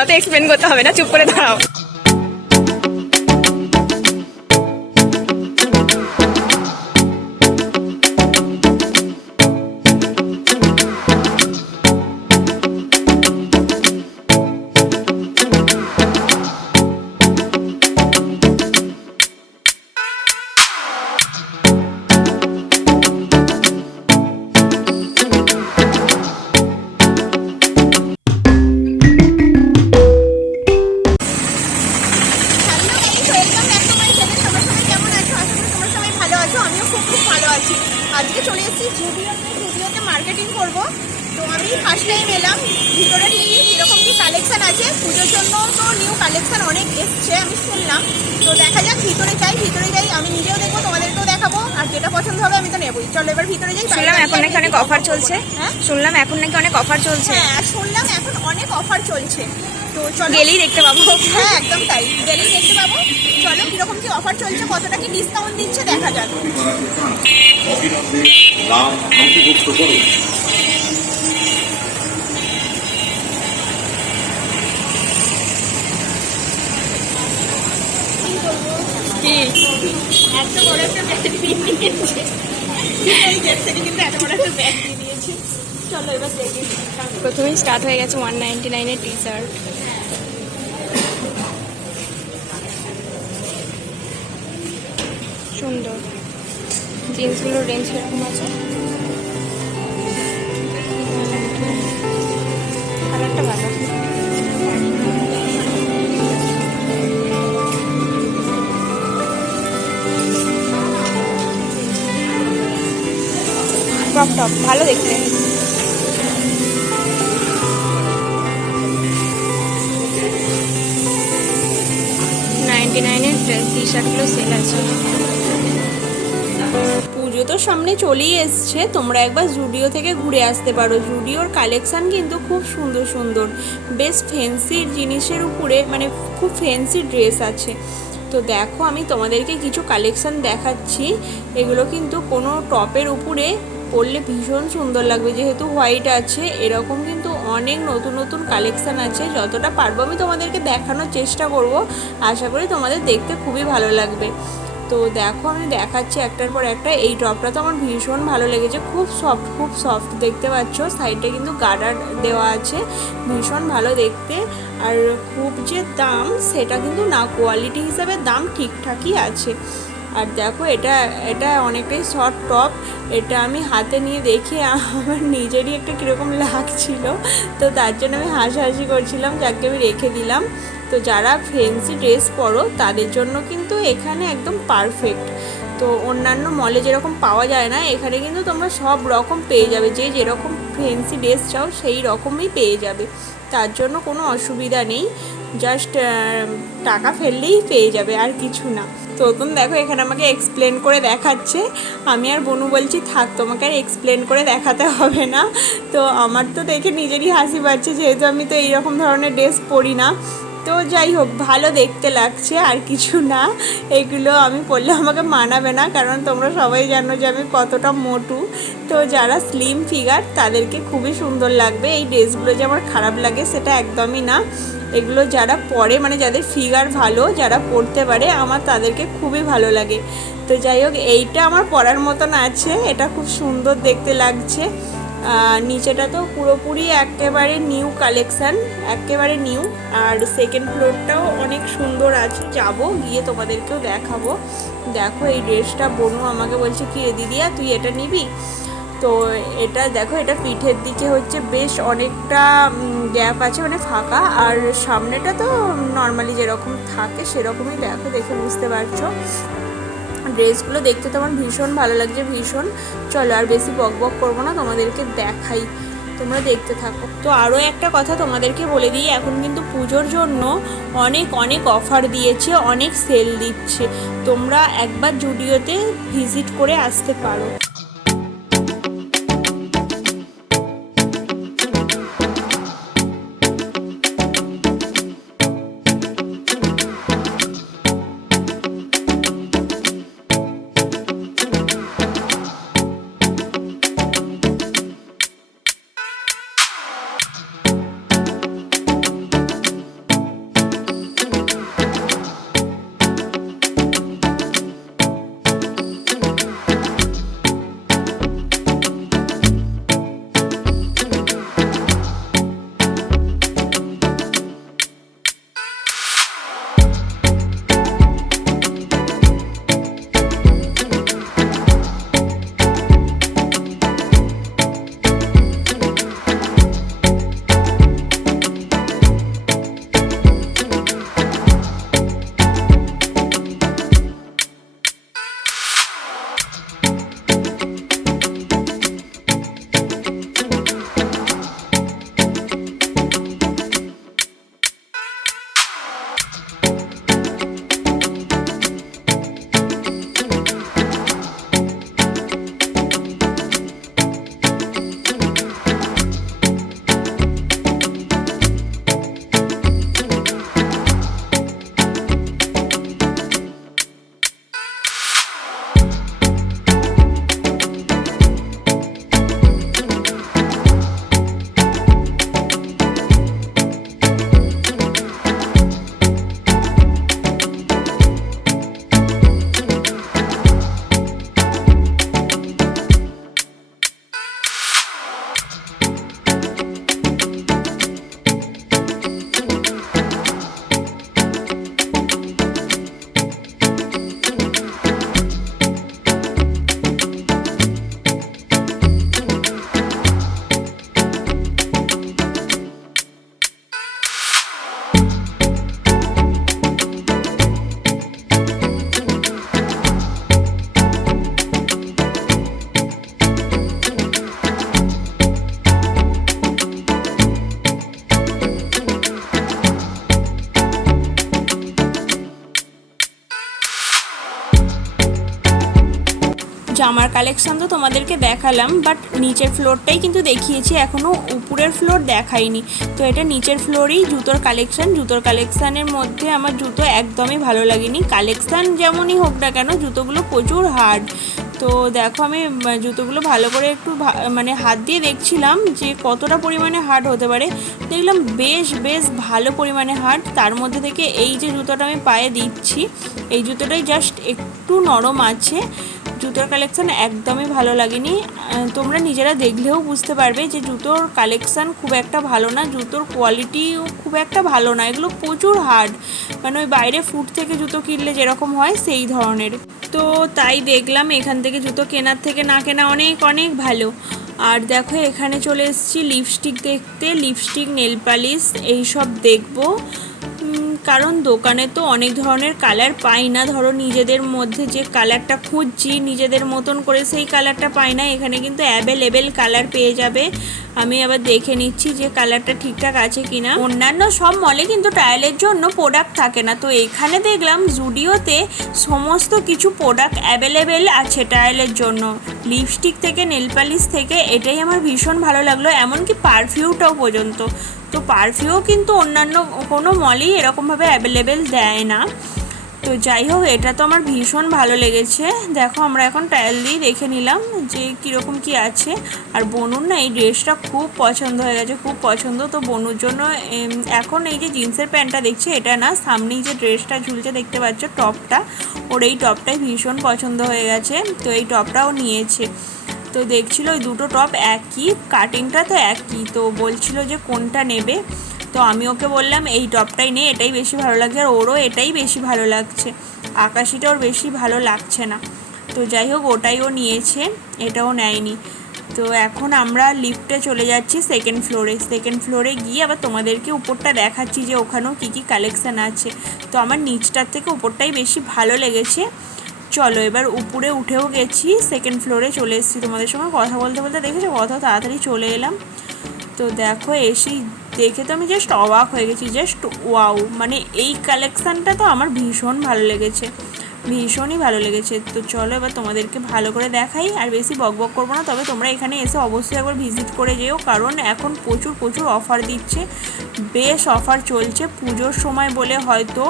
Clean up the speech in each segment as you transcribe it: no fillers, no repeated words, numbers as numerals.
অত এক্সপ্লেন করতে হবে না, চুপ করে দাঁড়াও। আজকে চলে এসেছি জুডিওতে মার্কেটিং করব। তো আমি ফার্স্ট টাইম এলাম, ভিতরে দেখি কীরকম কী কালেকশান আছে। পুজোর জন্য তো নিউ কালেকশান অনেক এসছে আমি শুনলাম। তো দেখা যাক, ভিতরে যাই, আমি নিজেও দেখবো, তোমাদেরকেও দেখাবো, আর যেটা পছন্দ হবে আমি তো নেবই। চলো এবার ভিতরে যাই। শুনলাম এখন নাকি অনেক অফার চলছে। হ্যাঁ শুনলাম এখন নাকি অনেক অফার চলছে। হ্যাঁ শুনলাম এখন অনেক অফার চলছে। তো চলো গেলেই দেখতে পাবো। হ্যাঁ একদম তাই, গেলেই দেখতে পাবো। চলো কিরকম কি অফার চলছে, কতটা কি ডিসকাউন্ট দিচ্ছে দেখা যাক। কি এত বড় একটা ব্যাগ দিয়ে দিয়েছে, এই গেট থেকে কিন্তু এত বড় একটা ব্যাগ দিয়ে দিয়েছি। চলো এবার দেখি। প্রথমেই স্টার্ট হয়ে গেছে 199 টি শার্ট। সুন্দর জিন্সগুলোর রেঞ্জ কিরকম আছে? কালারটা ভালো। ক্রপ টপ ভালো দেখতে। টি শার্টগুলো সেল আছে। পুজো তো সামনে চলেই এসছে, তোমরা একবার জুডিও থেকে ঘুরে আসতে পারো। জুডিওর কালেকশান কিন্তু খুব সুন্দর সুন্দর, বেশ ফ্যান্সি জিনিসের উপরে, মানে খুব ফ্যান্সি ড্রেস আছে। তো দেখো আমি তোমাদেরকে কিছু কালেকশান দেখাচ্ছি। এগুলো কিন্তু কোনো টপের উপরে পরলে ভীষণ সুন্দর লাগবে, যেহেতু হোয়াইট আছে। এরকম কিন্তু অনেক নতুন নতুন কালেকশান আছে, যতটা পারবো আমি তোমাদেরকে দেখানোর চেষ্টা করব। আশা করি তোমাদের দেখতে খুবই ভালো লাগবে। তো দেখো আমি দেখাচ্ছি একটার পর একটা। এই টপটা তো আমার ভীষণ ভালো লেগেছে, খুব সফট দেখতে পাচ্ছ। সাইডে কিন্তু গার্ডার দেওয়া আছে, ভীষণ ভালো দেখতে। আর খুব যে দাম সেটা কিন্তু না, কোয়ালিটি হিসাবে দাম ঠিকঠাকই আছে। আর দেখো এটা অনেকটাই শর্ট টপ। এটা আমি হাতে নিয়ে দেখে আমার নিজেরই একটা কীরকম লাগছিল, তো তার জন্য আমি হাসাহাসি করছিলাম, যাকে আমি রেখে দিলাম। তো যারা ফ্যান্সি ড্রেস পরো তাদের জন্য কিন্তু এখানে একদম পারফেক্ট। তো অন্যান্য মলে যেরকম পাওয়া যায় না, এখানে কিন্তু তোমরা সব রকম পেয়ে যাবে, যে যেরকম ফ্যান্সি ড্রেস চাও সেই রকমই পেয়ে যাবে। তার জন্য কোনো অসুবিধা নেই, জাস্ট টাকা ফেললেই পেয়ে যাবে, আর কিছু না। তো দেখো এখানে আমাকে এক্সপ্লেন করে দেখাচ্ছে। আমি আর বনু বলছি থাক, তোমাকে আর এক্সপ্লেন করে দেখাতে হবে না। তো আমার তো দেখে নিজেরই হাসি পাচ্ছে, যেহেতু আমি তো এইরকম ধরনের ড্রেস পরি না। তো যাই হোক, ভালো দেখতে লাগছে, আর কিছু না। এগুলো আমি পরলে আমাকে মানাবে না, কারণ তোমরা সবাই জানো যে আমি কতটা মোটু। তো যারা স্লিম ফিগার তাদেরকে খুবই সুন্দর লাগবে এই ড্রেসগুলো। যে আমার খারাপ লাগে সেটা একদমই না। এগুলো যারা পরে, মানে যাদের ফিগার ভালো, যারা পরতে পারে, আমার তাদেরকে খুবই ভালো লাগে। তো যাই হোক, এইটা আমার পরার মতন আছে, এটা খুব সুন্দর দেখতে লাগছে। নিচেটা তো পুরোপুরি একেবারে নিউ কালেকশান, একেবারে নিউ। আর সেকেন্ড ফ্লোরটাও অনেক সুন্দর আছে, যাব গিয়ে তোমাদেরকেও দেখাবো। দেখো এই ড্রেসটা বনু আমাকে বলছে কি রে দিদিয়া তুই এটা নিবি? তো এটা দেখো, এটা পিঠের দিকে হচ্ছে বেশ অনেকটা গ্যাপ আছে, মানে ফাঁকা। আর সামনেটা তো নর্মালি যেরকম থাকে সেরকমই, দেখো দেখে বুঝতে পারছো। ড্রেসগুলো দেখতে তো আমার ভীষণ ভালো লাগছে, ভীষণ। চলো আর বেশি বকবক করবো না, তোমাদেরকে দেখাই, তোমরা দেখতে থাকো। তো আরও একটা কথা তোমাদেরকে বলে দিই, এখন কিন্তু পুজোর জন্য অনেক অফার দিয়েছে, অনেক সেল দিচ্ছে। তোমরা একবার জুডিওতে ভিজিট করে আসতে পারো। জামার কালেকশান তো তোমাদেরকে দেখালাম, বাট নিচের ফ্লোরটাই কিন্তু দেখিয়েছি, এখনও উপরের ফ্লোর দেখাইনি। তো এটা নিচের ফ্লোরেই জুতোর কালেকশান। জুতোর কালেকশানের মধ্যে আমার জুতো একদমই ভালো লাগেনি। কালেকশান যেমনই হোক না কেন, জুতোগুলো প্রচুর হার্ড। তো দেখো আমি জুতোগুলো ভালো করে একটু মানে হাত দিয়ে দেখছিলাম যে কতটা পরিমাণে হার্ড হতে পারে। দেখলাম বেশ ভালো পরিমাণে হার্ড। তার মধ্যে থেকে এই যে জুতোটা আমি পায়ে দিচ্ছি, এই জুতোটাই জাস্ট একটু নরম আছে। জুতোর কালেকশান একদমই ভালো লাগেনি। তোমরা নিজেরা দেখলেও বুঝতে পারবে যে জুতোর কালেকশান খুব একটা ভালো না, জুতোর কোয়ালিটিও খুব একটা ভালো না। এগুলো প্রচুর হার্ড, মানে ওই বাইরে ফুট থেকে জুতো কিনলে যেরকম হয় সেই ধরনের। তো তাই দেখলাম এখান থেকে জুতো কেনার থেকে না কেনা অনেক ভালো। আর দেখো এখানে চলে এসেছি লিপস্টিক দেখতে, লিপস্টিক, নেল পালিশ এইসব দেখবো। কারণ দোকানে তো অনেক ধরনের কালার পাই না, ধরো নিজেদের মধ্যে যে কালারটা খুঁজছি নিজেদের মতন করে সেই কালারটা পাই না। এখানে কিন্তু অ্যাভেলেবেল কালার পেয়ে যাবে। আমি আবার দেখে নিচ্ছি যে কালারটা ঠিকঠাক আছে কিনা। অন্যান্য সব মলে কিন্তু ট্রায়ালের জন্য প্রোডাক্ট থাকে না, তো এখানে দেখলাম জুডিওতে সমস্ত কিছু প্রোডাক্ট অ্যাভেলেবেল আছে ট্রায়ালের জন্য। লিপস্টিক থেকে নেল পালিশ থেকে, এটাই আমার ভীষণ ভালো লাগলো, এমনকি পারফিউমটাও পর্যন্ত। তো পারফিউম কিন্তু অন্যান্য কোনো মলেই এরকমভাবে অ্যাভেলেবেল দেয় না। তো যাই হোক, এটা তো আমার ভীষণ ভালো লেগেছে। দেখো আমরা এখন ট্রায়াল দিয়ে দেখে নিলাম যে কীরকম কী আছে। আর বনুর না এই ড্রেসটা খুব পছন্দ হয়ে গেছে, খুব পছন্দ। তো বনুর জন্য এখন এই যে জিন্সের প্যান্টটা দেখছি এটা না, সামনেই যে ড্রেসটা ঝুলছে দেখতে পাচ্ছ টপটা, ওর এই টপটাই ভীষণ পছন্দ হয়ে গেছে। তো এই টপটাও নিয়েছে। তো দেখছিল ওই দুটো টপ একই, কাটিংটা তো একই। তো বলছিল যে কোনটা নেবে, তো আমি ওকে বললাম এই টপটাই নে, এটাই বেশি ভালো লাগছে। আর ওরও এটাই বেশি ভালো লাগছে, আকাশিটা ওর বেশি ভালো লাগছে না। তো যাই হোক ওটাই ও নিয়েছে, এটাও নেয়নি। তো এখন আমরা লিফটে চলে যাচ্ছি সেকেন্ড ফ্লোরে। সেকেন্ড ফ্লোরে গিয়ে আবার তোমাদেরকে উপরটা দেখাচ্ছি যে ওখানেও কী কী কালেকশান আছে। তো আমার নিচটার থেকে উপরটাই বেশি ভালো লেগেছে। চলো এবার উপরে উঠেও গেছি, সেকেন্ড ফ্লোরে চলে এসেছি। তোমাদের সঙ্গে কথা বলতে দেখেছো কত তাড়াতাড়ি চলে এলাম। তো দেখো এসেই দেখে তো আমি জাস্ট অবাক হয়ে গেছি, জাস্ট ওয়াও। মানে এই কালেকশানটা তো আমার ভীষণ ভালো লেগেছে, ভীষণই ভালো লেগেছে। তো চলো এবার তোমাদেরকে ভালো করে দেখাই, আর বেশি বকবক করবো না। তবে তোমরা এখানে এসে অবশ্যই একবার ভিজিট করে যেও, কারণ এখন প্রচুর অফার দিচ্ছে, বেশ অফার চলছে। পুজোর সময় বলে হয়তো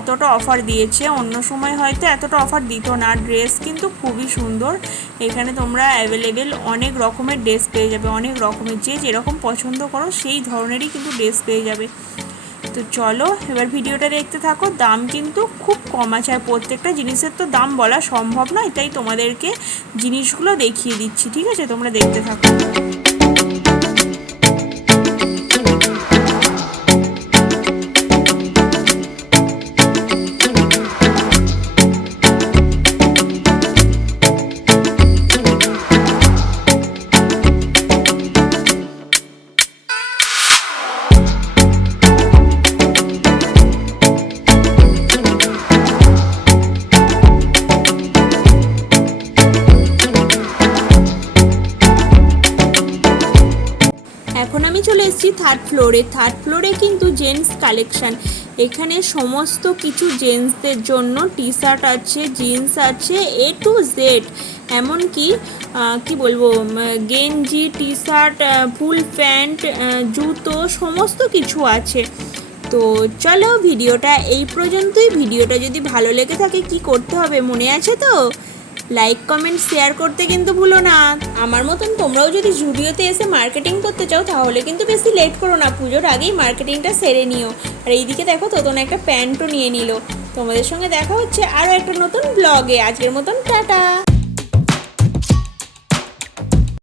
এতটা অফার দিয়েছে, অন্য সময় হয়তো এতটা অফার দিত না। ড্রেস কিন্তু খুবই সুন্দর, এখানে তোমরা অ্যাভেলেবেল অনেক রকমের ড্রেস পেয়ে যাবে, অনেক রকমের, যে যেরকম পছন্দ করো সেই ধরনেরই কিন্তু ড্রেস পেয়ে যাবে। তো চলো এবার ভিডিওটা দেখতে থাকো। দাম কিন্তু খুব কম আছে, আর প্রত্যেকটা জিনিসের তো দাম বলা সম্ভব নয়, তাই তোমাদেরকে জিনিসগুলো দেখিয়ে দিচ্ছি, ঠিক আছে? তোমরা দেখতে থাকো। এখন আমি চলে এসেছি থার্ড ফ্লোরে। থার্ড ফ্লোরে কিন্তু জেন্টস কালেকশান, এখানে সমস্ত কিছু জেন্টসদের জন্য। টি শার্ট আছে, জিন্স আছে, এ টু জেড, এমনকি কি বলবো, গেঞ্জি, টি শার্ট, ফুল প্যান্ট, জুতো, সমস্ত কিছু আছে। তো চলো ভিডিওটা এই পর্যন্তই। ভিডিওটা যদি ভালো লেগে থাকে কি করতে হবে মনে আছে তো? লাইক, কমেন্ট, শেয়ার করতে কিন্তু ভুলো না। আমার মতন তোমরাও যদি জুডিওতে এসে মার্কেটিং করতে চাও তাহলে কিন্তু বেশি লেট করো না, পুজোর আগেই মার্কেটিংটা সেরে নিও। আর এইদিকে দেখো তোতন একটা প্যান্টও নিয়ে নিল। তোমাদের সঙ্গে দেখা হচ্ছে আরও একটা নতুন ব্লগে। আজকের মতন টাটা।